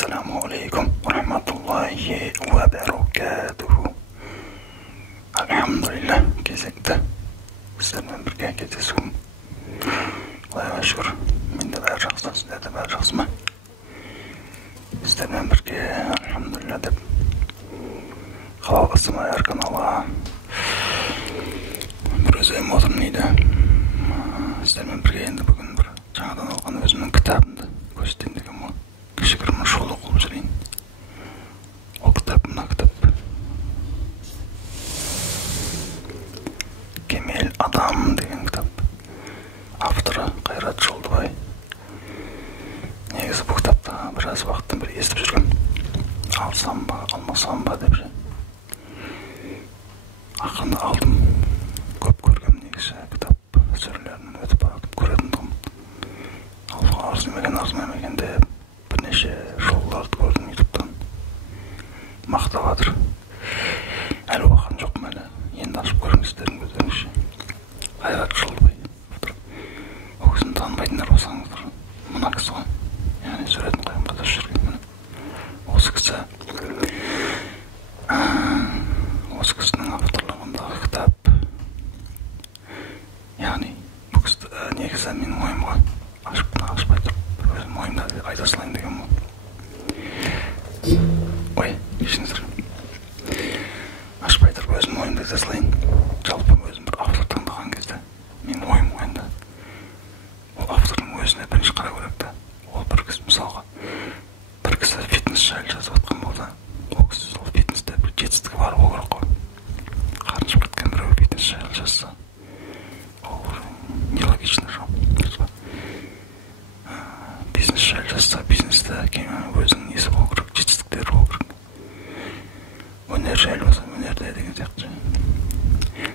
Assalamu alaikum wa rahmatullahi wa barakatuhu. Alhamdulillah, кезекті сіздермен бірге кездесуім. Құдайға шүкір, менде бәрі жақсы, сіздерде бәрі жақсы ма? Сіздермен бірге алхамдулилля деп қалаласым әр каналға бір өзім отырмын дейді. Сіздермен бірге енді бүгін бір жаңадан алған өзімнің кітабымды көрсетейін деген ғой. Кішігірім шолу қылып жүрейін. Ол кітап мына кітап. Кемел адам деген кітап. Авторы Қайрат Жолдыбай. Негізі бұл кітапты біраз уақыттан бері естіп жүргем. Алсам ба, алмасам ба деп. Ақырында алдым. Көп көргем негізі кітап сөрелерінен өтіп барып көретіндігім. Алуға арзымеген деп бірнеше жолдарды көрдім ютубтан. Мақтап жатыр. Әлі уақытым жоқ әлі. Енді ашып көріңіздердің өздеріңізше. Қайрат Жолдыбай. Ол кісіні танымайтындар болсаңыздар, мына кісі ғой. Яғни суретін қойымға да жүрген. Осы кісінің авторлығындағы кітап. Яғни бұл кісі негізі менің ойым ғой. Ашпай тұрып, өзім ойымда айта салайын деген бұл. Ой, кешіңіздер. Ашпай тұрып, өзім ойымда айта салайын. Жалпы өзім бір автор таңдаған кезде менің ойым ойында. Ол автордың өзіне бірінші қара көректі. Ол бір кісі мысалға, бір кісі фитнес жайлы жазып атқан болса, ол кісі сол фитнесте бір жетістігі бар ол керек қой. Қарыншып кеткен біреу фитнес жайлы жазса, ол нелогично жоқ. Бизнес жайлы жазса, бизнесте өзінің несі болу керек, жетістіктері болу керек. Өнер жайлы болса, өнерде деген сияқты.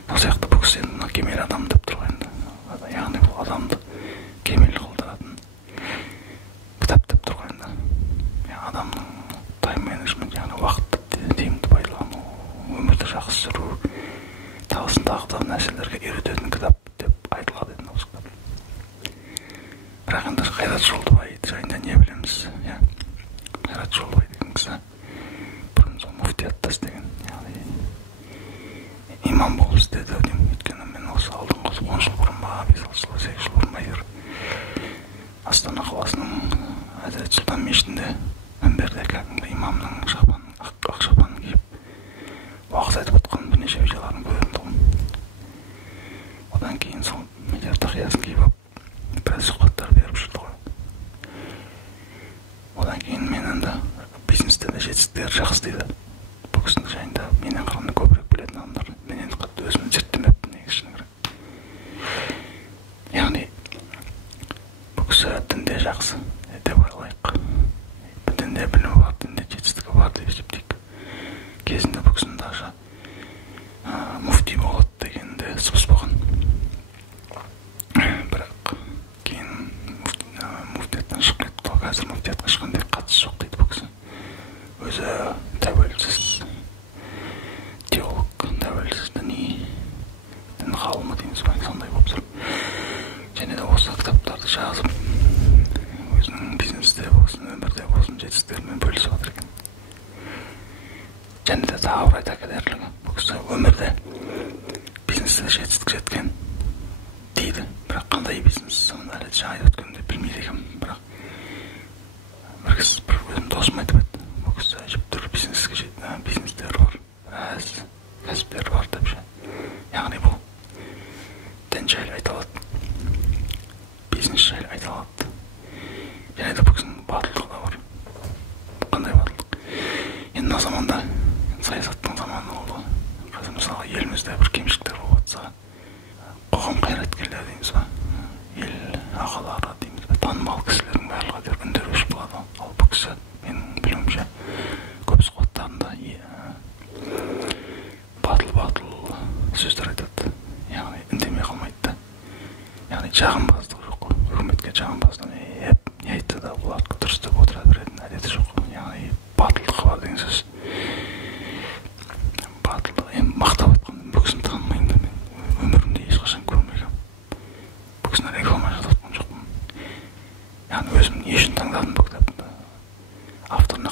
Сол сияқты бұл кісі енді кемел адам деп тұр ғой енді. Яғни бұл адамды кемел қылдыратын кітап деп тұр ғой енді. Адамның тайм-менеджмент, яғни уақытты тиімді пайдалану, өмірді жақсы сүру, тағы нәрселерге үйрететін кітап деп айтылады енді осы кітап. Бірақ енді Қайрат Жолдыбай жайында не білеміз? Қайрат Жолдыбай деген кісі бұрын сол муфтиятта істеген, яғни имам болып істеді деймін. Өйткені мен осы алдыңғы 10 жыл бұрын ба, 5 жыл, 8 жыл бұрын ба Астана қаласының Әзірет Сұлтан мешітінде мінберде кәдімгі имамның ақ шапанын киіп уағыз айтып отқан бірнеше видеоларын көрдім. Одан кейін сол медиа тақиясын киіп алып біраз сұхбаттар беріп жүрді ғой. Одан кейін мен енді бизнесте де жетістіктері жақсы дейді. Бұл кісінің жайында менен қарағанда көбірек білетін адамдар. Мен енді қатты өзімді зерттемеппін негізі шыны керек. Яғни бұл кісі дінде жақсы деп ойлайық. Дінде білімі бар, дінде жетістігі бар деп есептейік. Кезінде бұл кісінің даже муфти болады дегенде сыбыс болған. Бірақ кейін муфтияттан шығып кетті. Қазір муфтиятқа ешқандай қатысы жоқ дейді бұл кісі. Өзі тәуелсіз теолог, тәуелсіз дін ғалымы дейміз бе, сондай болып тұр. Және де осы кітаптарды жазып, өзінің бизнесте болсын, өмірде болсын, жетістіктерімен бөлісіп жатыр екен. Және де тағы бір айта кетерлігі, бұл кісі өмірде бизнесте жетістік жеткен дейді. Бірақ қандай бизнес, соны әлі жайып өткенде білмейді екен. Бірақ бір кісі, бір өзім досым айтып еді, бұл кісі әжептәуір бизнестері бар, біраз кәсіптері бар деп ше. Яғни бұл дін жайлы айта алады, бизнес жайлы айта алады. Және де бұл кісінің батылдығы да бар. Қандай батылдық? Енді мына заманда саясаттың заманы болды. Қазір мысалы елімізде бір кемшіліктер болып жатса, қоғам қайраткерлері дейміз ба, ел ағалары дейміз ба, танымал кісілердің барлығы деп үндер өшіп болады. Ал бұл кісі менің білуімше көп сұхбаттарында батыл сөздер айтады. Яғни үндемей қалмайды. Яғни жағымпаздық жоқ. Үкіметке жағымпаздық не айтты да оларды дұрыс деп отыра беретін әдеті жоқ. Яғни батылдығы бар деген сөз. Батылдық, мақтап айтқан, бұл кісіні танымаймын да мен өмірімде ешқашан көрмегенмін. Бұл кісіні реклама жасап жатқан жоқпын. Яғни өзім не үшін таңдадым бұл кітапты? Авторын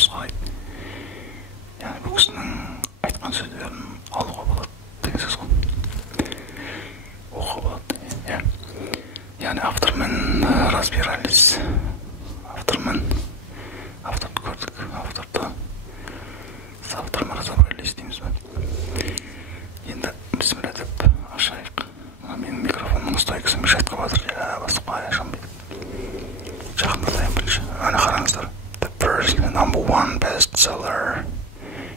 дұрыс қарайды. Яғни бұл кісінің айтқан сөздерін алуға болады деген сөз ғой. Оқуға болады. Яғни автормен разбирались. Авторды көрдік. С автормен разобрались дейміз бе. Енді бісміллә деп ашайық. Менің микрофонның стойкасы мешайт қалып жатыр. Басқа ашамайды. Жақындатайын бірінші. Әне қараңыздар. The first number one bestseller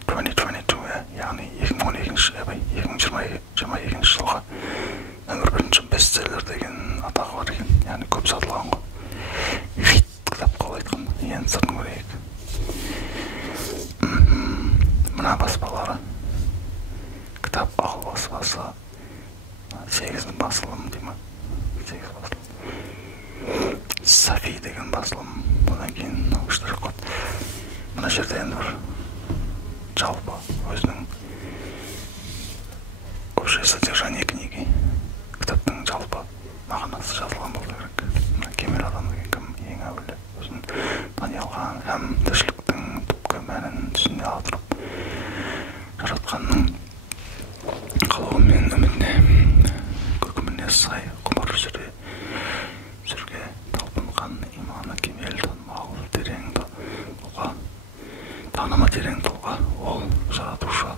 2022. Яғни 2022 жылға нөмір 1 бестселлер деген атағы бар екен. Яғни көп сатылған ғой. Хит кітап қалай айтқан. Енді сыртын көрейік. Мына баспалары. Кітап ақыл баспасы 8 басылым дей ма? 8 басылым. Софи деген басылым. Одан кейін үштірек қот. Мына жерде енді бір жалпы өзінің общее содержание книги. Кітаптың жалпы мағынасы жазылған болу керек. Мына кемел адам деген кім? Ең әуелі өзін тани алған һәм тіршіліктің түпкі мәнін түсіне ала тұрып жаратқанның қалауы мен үмітіне көркеміне сай құмар жүрге талпынған иманы кемел танымы терең тұлға ол жаратушы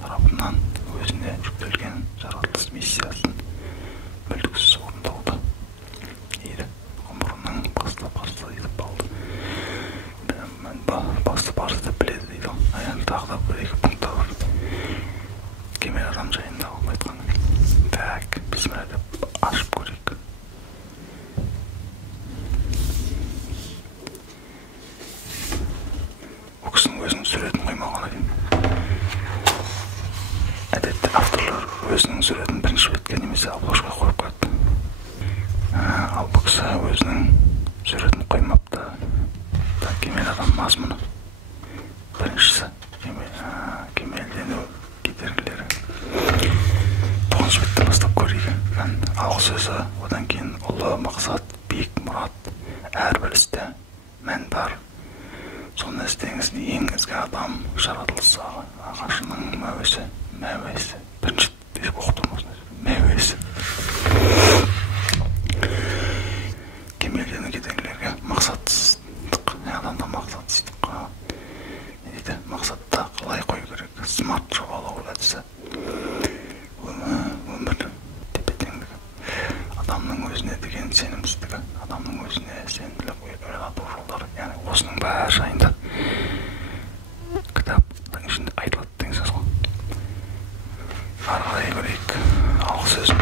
тарапынан өзіне жүктелген жаратылыс миссиясын мүлтіксіз орындауда. Ғұмырының басты парызы етіп алды. Басты парызы деп біледі дейді. Аян тағы да бір-екі пункта бар. Кемел адам жайында айтқан. Так, бісміллә деп ашып көрейік. Бұл кісінің өзінің суретін қоймаған екен. Әдетте авторлар өзінің суретін бірінші бетке немесе обложкаға қойып қояды. Ал бұл кісі өзінің суретін қоймапты. Кемел адам мазмұны. Біріншісі кемелдену кедергілері. 9 беттен бастап көрейік. Алғы сөзі, одан кейін ұлы мақсат, биік мұрат, әрбір істе мән бар. Соны істеңіз, ең ізгі адам жаратылысы ағашының мәуесі. Бірінші деп оқытым осыны. Мәуесі. Кемелдену кедергілерге мақсатсыздық. Адамда мақсатсыздыққа не дейді? Мақсатта қалай қою керек? Смарт жобалау әдісі. Өмір тепе-теңдігі. Адамның өзіне деген сенімсіздігі. Адамның өзіне сенімділік ойлату жолдары. Яғни осының бәрі жайында кітаптың ішінде айтылады деген сөз ғой. Ары қарай көрейік. Алғы сөзін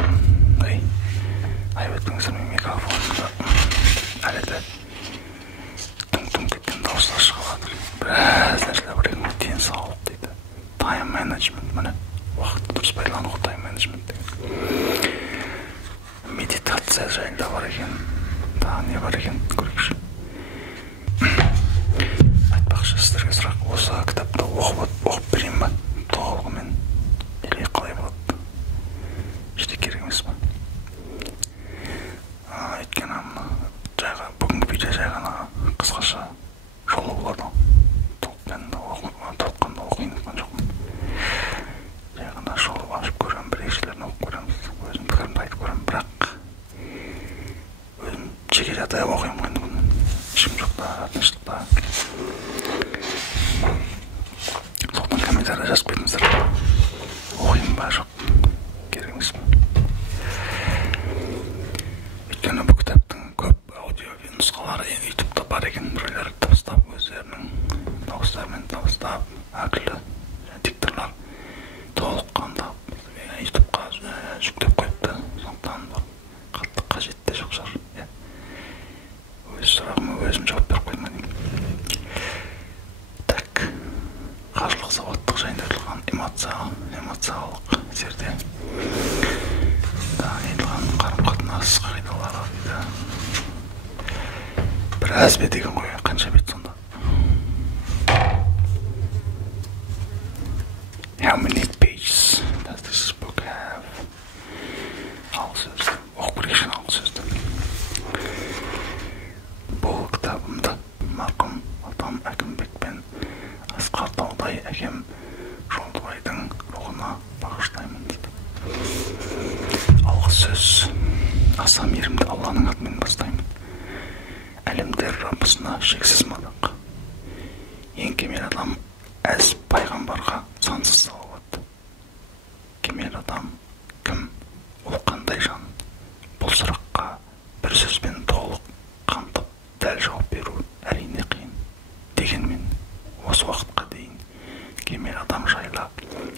айбеттіңіздер мен микрофонымда әлі де түң-түң кеткен дауыстар шығып жатыр. Біраз нәрселер бар екен. Денсаулық дейді. Time management. Міне уақытты дұрыс пайдалануға time management деген. Медитация жайында бар екен. Тағы не бар екен? Көрейікші. Айтпақшы сіздерге сұрақ. Осы кітапты оқып берейін ба? Толығымен. Или қалай болады? Іште керек емес па? Өйткені бүгінгі видео жай ғана қысқаша жолы болады. Толыққанда оқиын еткен жоқпын. Жай ғана жолы ашып көремін, бір-екшілерін оқып көреміз. Өзім пікірімді айтып көремін, бірақ өзім жеке жағдай оқимын енді бұны. Ішім жоқта, тыныштықта. Соқтан комментария жазып кетіңіздер. Оқимын ба, жоқ? Керек емес па? Өйткені бұл кітаптың көп аудио нұсқалары ютубта бар екен. Біреулер табыстап, өздерінің дауыстарымен табыстап, әртүрлі дикторлар толыққандап ютубқа жүктеп қойыпты. Сондықтан қатты қажет те жоқ шығар. Өз сұрағыма өзім жауап беріп қойдым деймін. Так, қаржылық сауаттылық жайында айтылған эмоциялық зерде. Айтылған қарым-қатынас қағидалары дейді. Біраз бет деген ғой, қанша бет сонда? How many pages does this book have? Алғы сөзді. Оқып көрейікші алғы сөзді. Бұл кітабымды марқұм атам Әкімбекпен кемел адам әз пайғамбарға сансыз салауат. Кемел адам кім? Ол қандай жан? Бұл сұраққа бір сөзбен толық қамтып дәл жауап беру әрине қиын. Дегенмен осы уақытқа дейін кемел адам жайлы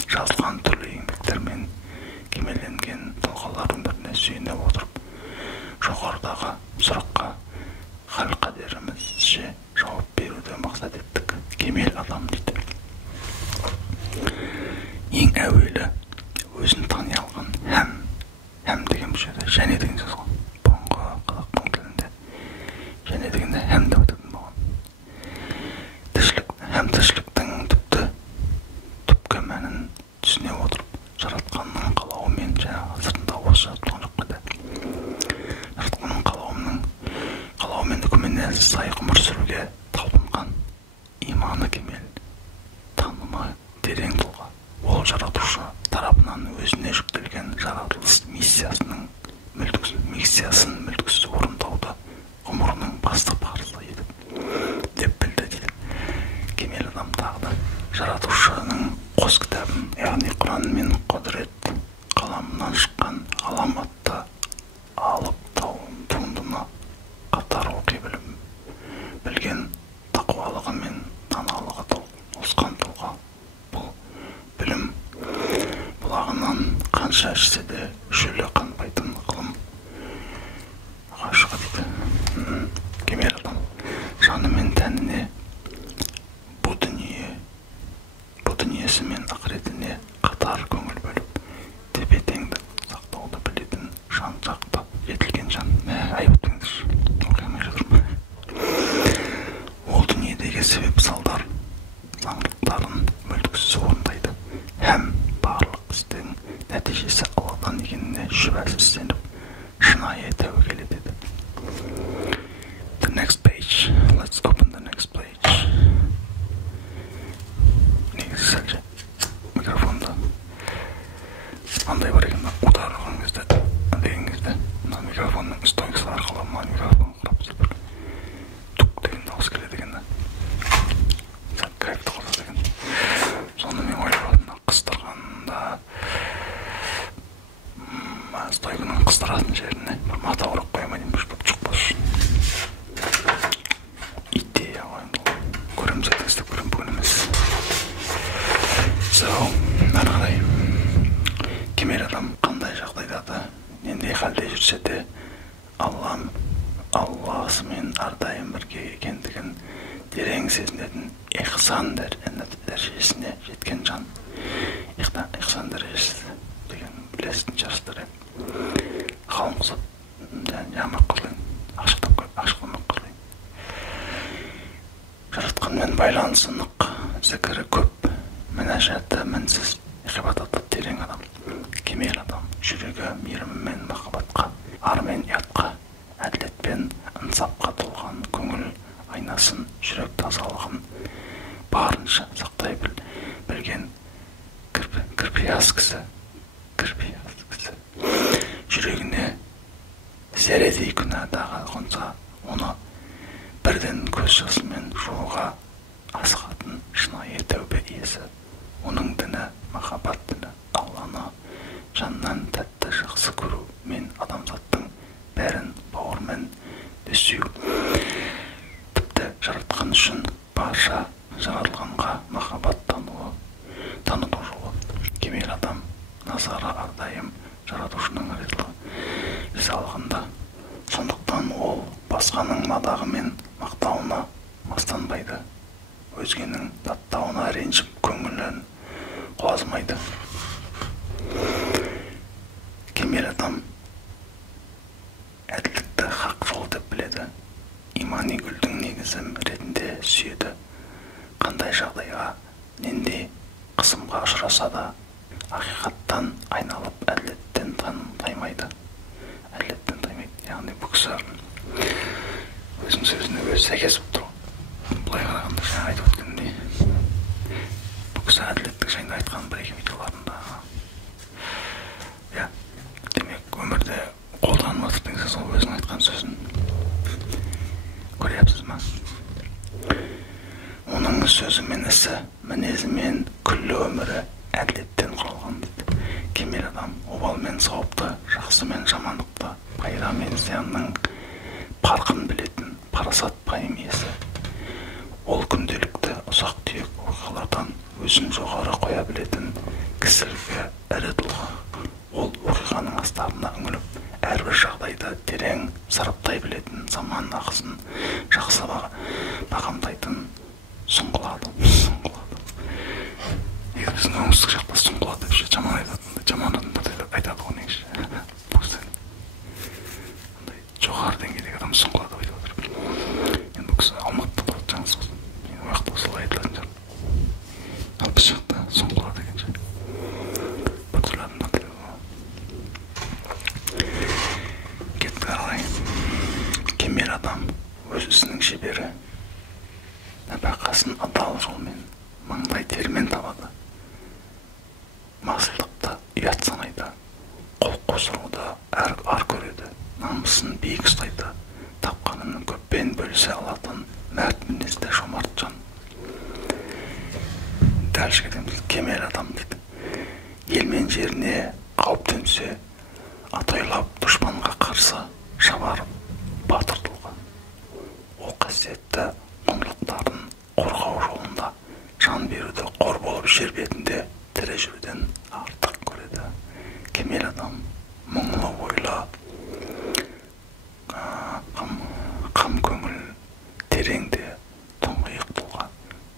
жазылған түрлі еңбектер мен кемелденген тұлғалар өміріне сүйене отырып, жоғарыдағы сұраққа хал-қадерімізше жауап беруді мақсат еттік. Кемел адам дейді. Ең әуелі өзін тани алған һәм деген жерде және деген сөз ғой. Бұрынғы қазақтың тілінде және дегенде һәм деп айтатын болған. Тіршіліктің түпкі мәнін түсіне отырып, жаратқанның қалауымен, жаңағы сыртында осы жазылған жоқ қайда. Жаратқанның қалауымен үкіміне сай ғұмыр сүруге талпынған иманы кемел, танымы терең тұлға. Ол жаратушы тарапынан өзіне жүктелген жаратылыс миссиясын мүлтіксіз орындауды ғұмырының басты парызы деп білді дейді. Кемел адам тағы да жаратушының қос кітабын, яғни Құран мен Құдірет қаламынан шыққан ғалам атты алып туындыны қатар оқи білген, тақуалығы мен даналығы толысқан тұлға. Бұл білім бұлағынан қанша ішсе де шөлі қанбайтын ғылым ғашығы дейді. Кемел адам жаны мен тәніне, бұл дүниесі мен ақыретіне қатар көңіл бөліп, тепе-теңдік сақтауды білетін жан-жақты жетілген жан. Айып өтпеңдер, оқи алмай жатырмын. Ол дүниедегі себеп салдар заңдылықтарын мүлтіксіз орындайды. Һәм барлық істің нәтижесі Алладан екеніне шүбәсіз сеніп, шынайы тәуекел етеді. The next page. Let's open the next page. Негізі сәлже микрофонды андай бар екен, ударған кезде, деген кезде, мына микрофонның стойкасы арқылы мына микрофон құрап бір тук деген дауыс келеді екен. Сәл кайфты қосады екен. Соны мен ойлап жатырмын, қыстырғанда стойканың қыстыратын жеріне бір мата ұрып қоймай деймін, бір жұқпас үшін. Идея ғой, көреміз ертең істеп көрем, бүгін емес. Ары қарай кемел адам қандай жағдайда да, нендей халде жүрсе де, Алласымен әрдайым бірге екендігін терең сезінетін ихсан дәрежесіне жеткен жан. Ихсан дәрежесі деген білесің жарыстыр. Қалың құсап, ямақ қырлайын, ашықтамақ қырлайын. Жаратқанмен байланысы нық, зікірі көп, мінәжаты мінсіз, ғибадаты терең адам. Кемел адам жүрегі мейіріммен махаббатқа, ар мен ұятқа, әділетпен ынсапқа толған көңіл айнасын, жүрек тазалығын барынша сақтай білген кірпияз кісі. Жүрегіне зәредей күнәдағы қонса, оны бірден көз жасымен жууға асығатын шынайы тәубе иесі. Оның діні махаббат діні, Алланы жаннан тәтті жақсы көру мен адамзаттың бәрін бауырмен сүю. Тіпті жаратқан үшін барша жаратылғанға махаббат таныту жолы. Кемел адам назары әрдайым жаратушының ризалығында. Сондықтан ол басқаның мадағы мен мақтауына мастанбайды. Өзгенің даттауына ренжіп көңілін құлазымайды. Кемел адам әділдікті хақ жол деп біледі. Имани гүлдің негізі ретінде сүйеді. Қандай жағдайға, нендей қысымға ұшыраса да, ақиқаттан айналып әділеттен таймайды. Яғни бұл кісі өзінің сөзіне өзі сәйкес болып тұр. Бұлай қарағанда жаңа айтып өткендей, бұл кісі әділеттік жайында айтқан бір-екі видеоларында. Демек, өмірде қолданып жатыр деген сөз, ол өзінің айтқан сөзін көре аласыз ма? Оның сөзі мен ісі, мінезі мен күллі өмірі әділеттен құралған дейді. Кемел адам обал мен сауапты, жақсы мен жамандықты, пайда мен зиянның парқын білетін парасат пайым иесі. Ол күнделікті ұсақ түйек оқиғалардан өзін жоғары қоя білетін кісілігі ірі тұлға. Ол оқиғаның астарына үңіліп, әрбір жағдайды терең сараптай білетін, заман ағысын жақсы бағамдайтын сұңғылады. Егер біздің оңтүстік жақта сұңғылады деп жаман айтады ғой негізі. Жоғары деңгейдегі адам сұңғылады деп айтып отыр. Енді бұл кісі Алматыда болады, жаңсыз болсын. Ол жақта осылай айтылатын шығар. Ал біз жақта сұңғылады екен шығар. Біртүрлі адамдар келеді ғой. Кеттік ары қарай. Кемел адам өз ісінің шебері. Нәпақасын адал жолмен, маңдай термен табады. Масылдықты ұят санайды. Қол қусыруды ар көреді. Намысын биік ұстайды. Тапқанының көппен бөлісе алатын мәрт мінезді жомарт жан. Дәл кетеміз, кемел адам дейді. Ел мен жеріне қауіп төнсе, атойлап дұшпанға қарсы шабарып батыр тұлға. Ол қасиетті құндылықтарын қорғау жолында жан беруді қор болып жер бетінде тірі жүруден артық көреді. Кемел адам мұңлы ойлы, қам көңіл, тереңде тұңғиық тұлға.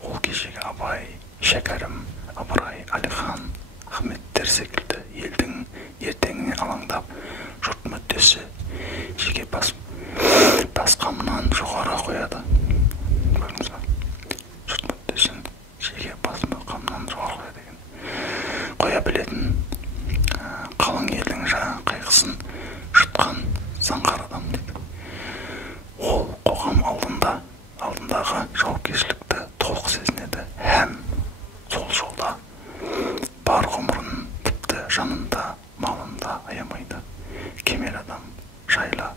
Ол кешегі Абай, Шәкәрім, Ыбырай, Әлихан, Ахметтер секілді елдің ертеңіне алаңдап, жұрт мүддесі жеке бас қамынан жоғары қояды. Көрдіңіз бе? Жұрт мүддесін жеке бас қамынан жоғары қояды екен. Қоя білетін қалың елдің қайғысын жұтқан заңғар адам дейді. Ол қоғам алдындағы жауапкершілікті толық сезінеді, һәм сол жолда бар ғұмырын тіпті жанында, малында аямайды. Кемел адам жайлы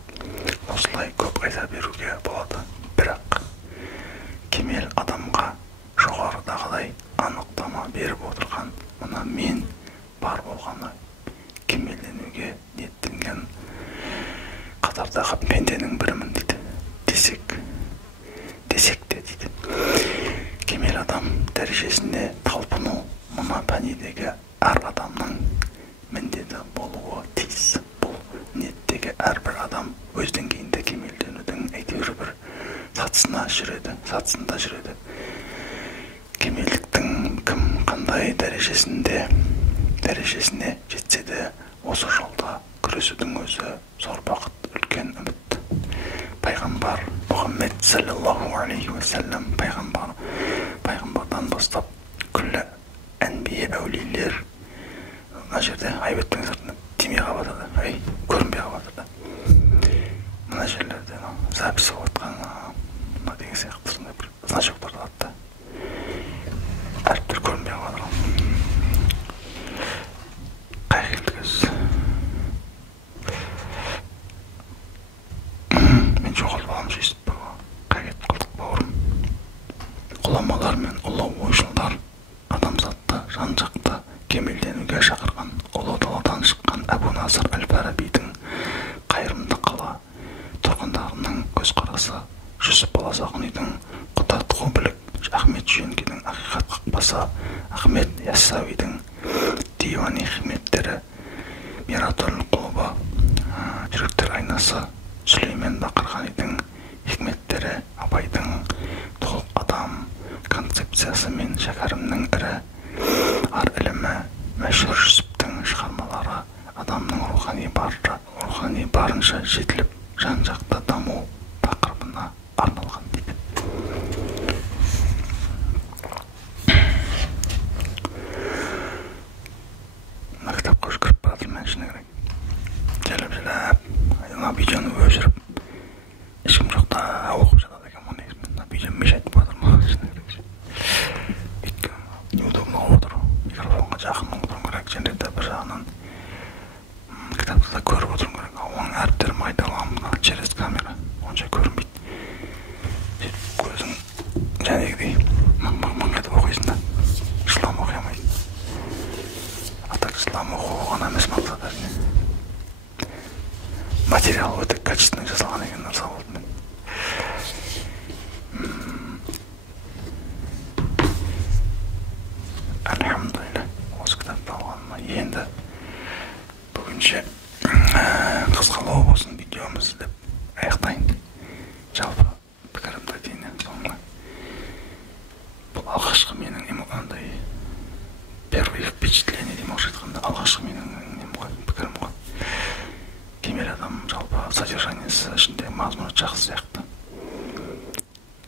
осылай көп айта беруге болады. Бірақ кемел адамға жоғарыдағыдай анықтама беріп отырған мына мен бар болғаны кемелленуге ниеттенген қатардағы пенденің бірімін дейді. Десек те дейді. Кемел адам дәрежесіне талпыну мына пәнидегі әр адамның міндеті болуы тиіс. Бұл ниеттегі әрбір адам өз деңгейінде кемелденудің әйтеуір бір сатысында жүреді. Кемелдіктің кім қандай дәрежесіне жетсе де осы жолда күресудің өзі зор бақыт, үлкен үміт. Пайғамбар Мұхаммед саллаллаху алейхи уассалам пайғамбардан бастап күллі әнбие әулилер мына жерде айып етпеңіздер, тимей қабатады, көрінбей қабатады. Мына жерлерде запись отқан мына деген сияқты сондай бір значоктар атты. Әріптер көрінбей қабатады. Қайғылдығыз. Мен жоғалтып аламын жүйістіп бауы. Қайғет қылдық бауырым. Ғұламалар мен ұлы ойшылдар адамзатты жан-жақты кемелденуге шақырған ұлы даладан шыққан Әбу Насыр әл-Фарабидің қайырымды қала тұрғындарының көзқарасы, Жүсіп Баласағұнидің Құтат Құбілік, Ахмет Жүйенкенің Ақиқат қақпасы, Ахмет Яссауидің Дивани хикметтері, Миратул Құлбы, Жүректер айнасы, Сүлеймен Бақырғанидың хикметтері, Абайдың толық адам концепциясы мен Шәкәрімнің ірі ар ілімі, мәшһүр Жүсіптің шығармалары адамның рухани барынша жетіліп жан-жақты даму тақырыбына арналған дейді. Мына кітапқа кіріп баратыр мен шыны керек. Желіп видеоны өшіріп ешкім жоқта оқып жатады екен ғой негізі. Мына видео мешайтып жатыр ма шыны керек. Өйткені неудобно отыр. Микрофонға жақын отыруым керек. Және де бір жағынан кітапты да көріп отыруым керек. Оның әріптері майдаланған через камера. Онша көрінбейді. Сөйтіп көзің жәнегідей мың айтып оқи материал өте качественный жасалған екен, нарса болды. Альхамдулилля, осы кітапты алғаныма. Енді бүгінше қысқалау болсын видеомыз деп аяқтайын. Жалпы пікірімді дейін соңына. Бұл алғашқы менің андай первые впечатления деймін, оқшы айтқанда алғашқы менің пікірім ғой. Кемел адам жалпы содержаниесі ішінде мазмұны жақсы сияқты.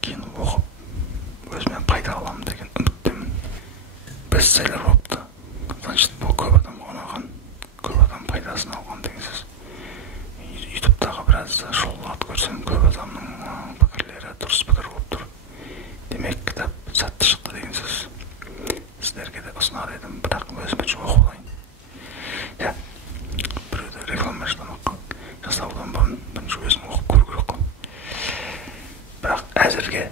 Кейін оқып өзіме пайда аламын деген үміттемін. Бестселлер болыпты. Значит, бұл көп адамға ұнаған, көп адам пайдасын алған деген сөз. ютубтағы біраз шоуларды көрсем, көп адамның пікірлері дұрыс пікір болып тұр. Демек, кітап сәтті шықты деген сөз. Сіздерге де ұсынар едім, бірақ өзім үшін оқып алайын. Я біреуді реклама жасаудан бұрын бірінші өзім оқып көру керек қой. Бірақ әзірге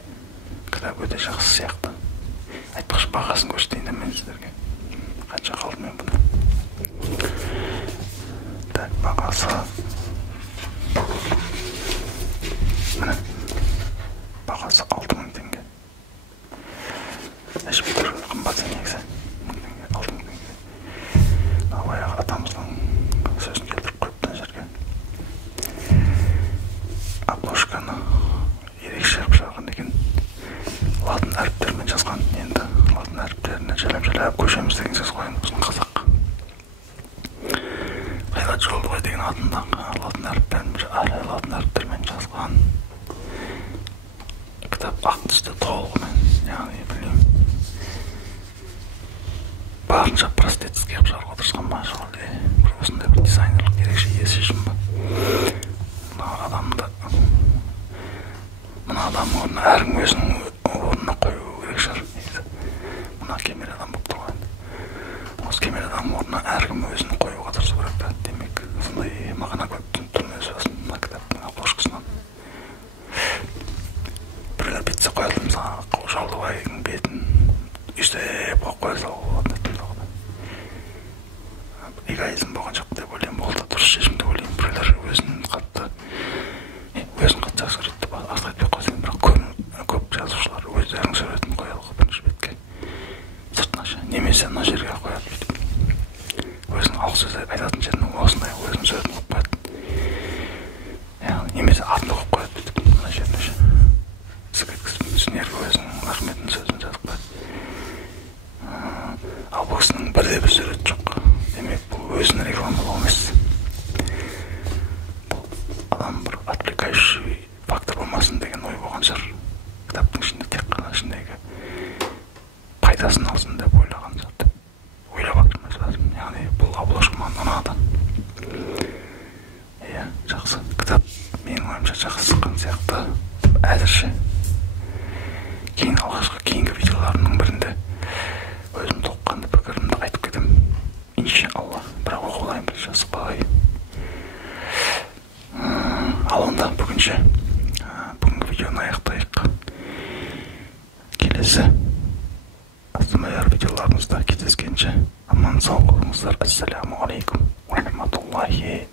кітап өте жақсы сияқты. Айтпақшы бағасын көрсетейін мен сіздерге. Қанша қалды мен бұны? Так, бағасы. Міне. Бағасы 6000 теңге. Ешбір қымбат негізі. 6000 теңге. Баяғы атамыздың сөзін келтіріп қойыпты жерге. Обложканы ерекше қылып шығарған екен. Латын әріптермен жазған. Енді латын әріптеріне жайлап көшеміз деген сөз қойын біздің қазақ. Қайрат Жолдыбай деген атындағы латын әріптермен жазған. Кітап ақ түсті толығымен, яғни білмеймін. Барынша простецке қылып шығаруға тырысқан ба, бір осындай бір дизайнерлік ерекше шешім ба. Мына адамның орнына әркім өзінің орнына қою керек шығар. Мына кемел адам болып тұрған. Осы кемел адамның орнына әркім өзін қоюға тырысу керек та. Демек, сондай мағына көп түрме сөзін мына кітаптың обложкасынан. Біреулер бетсе қоялды, мысалы, Жолдыбайдың бетін үстеп қоя салуға болады. Эгоизм болған жоқ деп ойлаймын, ол да дұрыс шешім деп ойлаймын. Біреулер өзін қатты жақсы көреді, артық айтпай қойсаң, бірақ көп жазушылар өздерінің суретін қояды бірінші бетке. Сыртынаша, немесе мына жерге қояды бүйтіп. Өзінің алғы сөз айтатын жеріне осындай өзінің суретін қойып қояды. Немесе атын қойып қояды бүйтіп, мына жеріне. Түсінерге өзінің рахметін сөзін жазып қояды. Ал бұл кісінің бірде бір суреті жоқ. Демек, бұл өзін рекламалау емес. Бұл адам бір отвлекающий фактор болмасын деген ой болған шығар. Кітаптың ішінде тек қана ішіндегі пайдасын алсын деп ойлаған шығар деп ойлап отырмыз lazım. Яғни бұл обложка маған ұнады. Иә, жақсы. Кітап менің ойымша жақсы шыққан сияқты. Әзірше. Кейінгі видеоларымның бірінде өзім толыққанды пікірімді айтып кетем. Иншалла, бірақ оқылайын бір жазбай. Ал онда бүгінгі видеоны аяқтайық. Келесі астамайар видеоларымызда кездескенше аман сау болыңыздар. Ассаламу алейкум ва рахматуллахи